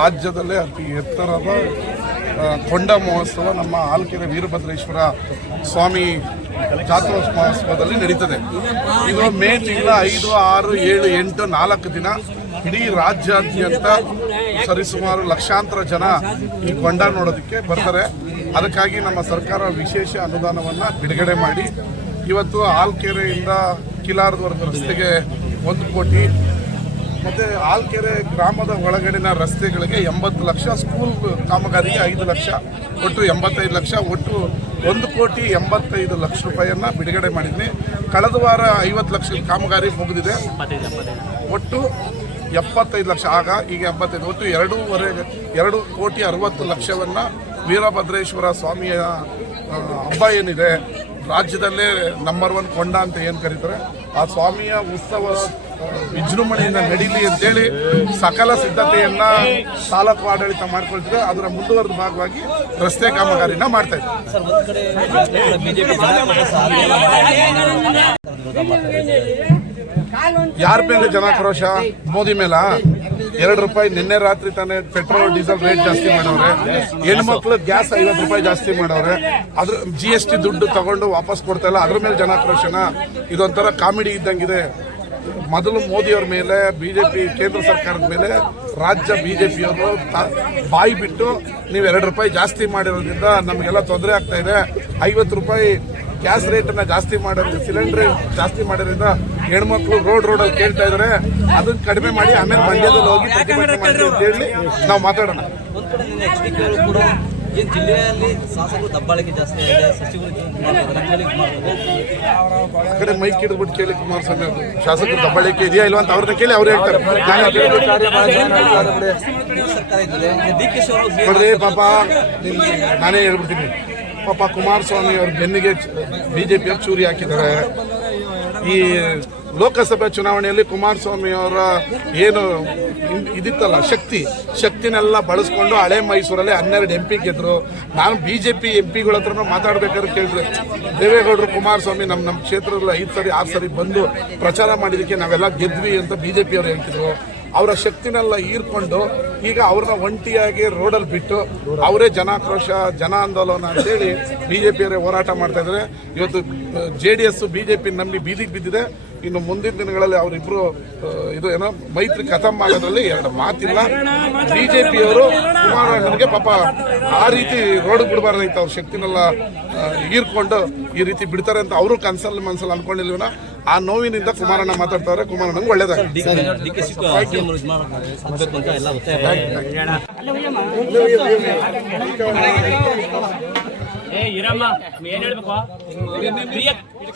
ರಾಜ್ಯದಲ್ಲೇ ಅತಿ ಎತ್ತರದ ಕೊಂಡ ಮಹೋತ್ಸವ ನಮ್ಮ ಆಲ್ಕೆರೆ ವೀರಭದ್ರೇಶ್ವರ ಸ್ವಾಮಿ ಜಾತ್ರೋತ್ಸವದಲ್ಲಿ ನಡೀತದೆ. ಇದು ಮೇ ತಿಂಗಳ ಐದು, ಆರು, ಏಳು, ಎಂಟು, ನಾಲ್ಕು ದಿನ ಇಡೀ ರಾಜ್ಯಾದ್ಯಂತ ಸರಿಸುಮಾರು ಲಕ್ಷಾಂತರ ಜನ ಈ ಕೊಂಡ ನೋಡೋದಕ್ಕೆ ಬರ್ತಾರೆ. ಅದಕ್ಕಾಗಿ ನಮ್ಮ ಸರ್ಕಾರ ವಿಶೇಷ ಅನುದಾನವನ್ನು ಬಿಡುಗಡೆ ಮಾಡಿ. ಇವತ್ತು ಆಲ್ಕೆರೆಯಿಂದ ಕಿಲಾರದವರೆಗೂ ರಸ್ತೆಗೆ ಒಂದು ಕೋಟಿ ಮತ್ತೆ ಆಲ್ಕೆರೆ ಗ್ರಾಮದ ಒಳಗಡಿನ ರಸ್ತೆಗಳಿಗೆ ಎಂಬತ್ತು ಲಕ್ಷ, ಸ್ಕೂಲ್ ಕಾಮಗಾರಿಗೆ ಐದು ಲಕ್ಷ, ಒಟ್ಟು ಎಂಬತ್ತೈದು ಲಕ್ಷ, ಒಟ್ಟು ಒಂದು ಕೋಟಿ ಎಂಬತ್ತೈದು ಲಕ್ಷ ರೂಪಾಯಿಯನ್ನ ಬಿಡುಗಡೆ ಮಾಡಿದ್ದೀನಿ ಕಳೆದ ವಾರ ಐವತ್ತು ಲಕ್ಷ ಕಾಮಗಾರಿ ಮುಗಿದಿದೆ. ಒಟ್ಟು ಎಪ್ಪತ್ತೈದು ಲಕ್ಷ, ಆಗ ಈಗ ಎಂಬತ್ತೈದು, ಒಟ್ಟು ಎರಡೂವರೆ, ಎರಡು ಕೋಟಿ ಅರವತ್ತು ಲಕ್ಷವನ್ನ ವೀರಭದ್ರೇಶ್ವರ ಸ್ವಾಮಿಯ ಹಬ್ಬ ಏನಿದೆ, ರಾಜ್ಯದಲ್ಲೇ ನಂಬರ್ ಒನ್ ಕೊಂಡ ಅಂತ ಏನು ಕರೀತಾರೆ, ಆ ಸ್ವಾಮಿಯ ಉತ್ಸವ ವಿಜೃಂಭಣೆಯಿಂದ ನಡೀಲಿ ಅಂತೇಳಿ ಸಕಲ ಸಿದ್ಧತೆಯನ್ನ ತಾಲೂಕು ಆಡಳಿತ ಮಾಡ್ಕೊಳ್ತಿದೆ. ಅದರ ಮುಂದುವರೆದ ಭಾಗವಾಗಿ ರಸ್ತೆ ಕಾಮಗಾರಿನ ಮಾಡ್ತಾ ಯಾರ ಮೇಲೆ ಜನಾಕ್ರೋಶ ಮೋದಿ ಮೇಲ? ಎರಡು ರೂಪಾಯಿ ನಿನ್ನೆ ರಾತ್ರಿ ತಾನೇ ಪೆಟ್ರೋಲ್, ಡೀಸೆಲ್ ರೇಟ್ ಜಾಸ್ತಿ ಮಾಡವ್ರೆ ಹೆಣ್ಮಕ್ಳು ಗ್ಯಾಸ್ ಐವತ್ತು ರೂಪಾಯಿ ಜಾಸ್ತಿ ಮಾಡವ್ರೆ ಅದ್ರ ಜಿ ಎಸ್ ಟಿ ದುಡ್ಡು ತಗೊಂಡು ವಾಪಸ್ ಕೊಡ್ತಾ ಇಲ್ಲ. ಅದ್ರ ಮೇಲೆ ಜನಾಕ್ರೋಶನ ಇದೊಂಥರ ಕಾಮಿಡಿ ಇದ್ದಂಗಿದೆ. ಮೊದಲು ಮೋದಿಯವ್ರ ಮೇಲೆ ಬಿಜೆಪಿ ಕೇಂದ್ರ ಸರ್ಕಾರದ ಮೇಲೆ, ರಾಜ್ಯ ಬಿಜೆಪಿಯವರು ಬಾಯಿ ಬಿಟ್ಟು ನೀವು ಎರಡು ರೂಪಾಯಿ ಜಾಸ್ತಿ ಮಾಡಿರೋದ್ರಿಂದ ನಮಗೆಲ್ಲ ತೊಂದರೆ ಆಗ್ತಾ ಇದೆ. ಐವತ್ತು ರೂಪಾಯಿ ಗ್ಯಾಸ್ ರೇಟನ್ನು ಜಾಸ್ತಿ ಮಾಡೋದ್ರಿಂದ ಸಿಲಿಂಡ್ರ್ ಜಾಸ್ತಿ ಮಾಡೋದ್ರಿಂದ ಹೆಣ್ಮಕ್ಳು ರೋಡ್ ರೋಡಲ್ಲಿ ಕೇಳ್ತಾ ಇದಾರೆ. ಅದನ್ನು ಕಡಿಮೆ ಮಾಡಿ ಆಮೇಲೆ ಮಂಡ್ಯದಲ್ಲಿ ಹೋಗಿ ಪ್ರತಿಭಟನೆ ಮಾಡಿ ಅಂತ ಹೇಳಿ ನಾವು ಮಾತಾಡೋಣ. ಏನ್ ಜಿಲ್ಲೆಯಲ್ಲಿ ಶಾಸಕರು ದಬ್ಬಾಳಿಕೆ ಜಾಸ್ತಿ ಆಗಿದೆ. ಸಚಿವರು. ಆ ಕಡೆ ಮೈಕ್ ಹಿಡಿದ್ಬಿಟ್ಟು ಕೇಳಿ ಕುಮಾರಸ್ವಾಮಿ ಅವರು. ಶಾಸಕರು ದಬ್ಬಾಳಿಕೆ ಇದೆಯಾ ಇಲ್ವಾ ಅಂತ ಅವ್ರನ್ನ ಕೇಳಿ ಅವ್ರು ಹೇಳ್ತಾರೆ. ನಾನು ಸರ್ಕಾರ ಇದ್ದಾರೆ ಡಿ ಕೆ ನೋಡ್ರಿ ಪಾಪ ನಿಮ್- ನಾನೇ ಹೇಳ್ಬಿಡ್ತೀನಿ. ಪಾಪ ಕುಮಾರಸ್ವಾಮಿ ಅವ್ರ ಬೆನ್ನಿಗೆ ಬಿಜೆಪಿ ಚೂರಿ ಹಾಕಿದ್ದಾರೆ. ಈ ಲೋಕಸಭೆ ಚುನಾವಣೆಯಲ್ಲಿ ಕುಮಾರಸ್ವಾಮಿ ಅವರ ಏನು ಇದಿತ್ತಲ್ಲ, ಶಕ್ತಿ. ಶಕ್ತಿನೆಲ್ಲ ಬಳಸ್ಕೊಂಡು ಹಳೆ ಮೈಸೂರಲ್ಲಿ ಹನ್ನೆರಡು ಎಂ ಪಿ ಗೆದ್ರು. ನಾನು ಪಿ ಎಂ ಪಿಗಳ ಹತ್ರನೂ ಮಾತಾಡ್ಬೇಕಾದ್ರೆ ಕೇಳಿದ್ರೆ, ದೇವೇಗೌಡರು, ಕುಮಾರಸ್ವಾಮಿ ನಮ್ಮ ನಮ್ಮ ಕ್ಷೇತ್ರದಲ್ಲಿ ಐದು ಸರಿ, ಆರು ಸರಿ ಬಂದು ಪ್ರಚಾರ ಮಾಡಿದಕ್ಕೆ ನಾವೆಲ್ಲ ಗೆದ್ವಿ ಅಂತ ಬಿ ಜೆ ಅವರು ಹೇಳ್ತಿದ್ರು. ಅವರ ಶಕ್ತಿನೆಲ್ಲ ಹೀರ್ಕೊಂಡು ಈಗ ಅವ್ರನ್ನ ಒಂಟಿಯಾಗಿ ರೋಡಲ್ಲಿ ಬಿಟ್ಟು ಅವರೇ ಜನಾಕ್ರೋಶ, ಜನ ಆಂದೋಲನ ಅಂತೇಳಿ ಬಿಜೆಪಿಯವರೇ ಹೋರಾಟ ಮಾಡ್ತಾ ಇದ್ದಾರೆ. ಇವತ್ತು ಜೆ ಡಿ ಎಸ್ ಬಿಜೆಪಿ ನಂಬಿ ಬೀದಿಗೆ ಬಿದ್ದಿದೆ. ಇನ್ನು ಮುಂದಿನ ದಿನಗಳಲ್ಲಿ ಅವರಿಬ್ರು ಇದು ಏನೋ ಮೈತ್ರಿ ಖತಮ್ ಮಾಡೋದ್ರಲ್ಲಿ ಎರಡು ಮಾತಿಲ್ಲ. ಬಿಜೆಪಿಯವರು ಕುಮಾರಣ್ಣನಿಗೆ ಪಾಪ ಆ ರೀತಿ ರೋಡ್ ಬಿಡಬಾರ್ದಾಯ್ತು ಅವ್ರ ಶಕ್ತಿನೆಲ್ಲ ಈರ್ಕೊಂಡು ಹೀರ್ಕೊಂಡು ಈ ರೀತಿ ಬಿಡ್ತಾರೆ ಅಂತ ಅವರು ಕನ್ಸಲ್ಲಿ ಮನ್ಸಲ್ಲಿ ಅನ್ಕೊಂಡಿಲ್ವನ ಆ ನೋವಿನಿಂದ ಕುಮಾರಣ್ಣ ಮಾತಾಡ್ತಾರೆ. ಕುಮಾರಣ್ಣಂಗೆ ಒಳ್ಳೇದಾಗ್ತದೆ ಡಿ ಕೆ ಡಿ ಕೆ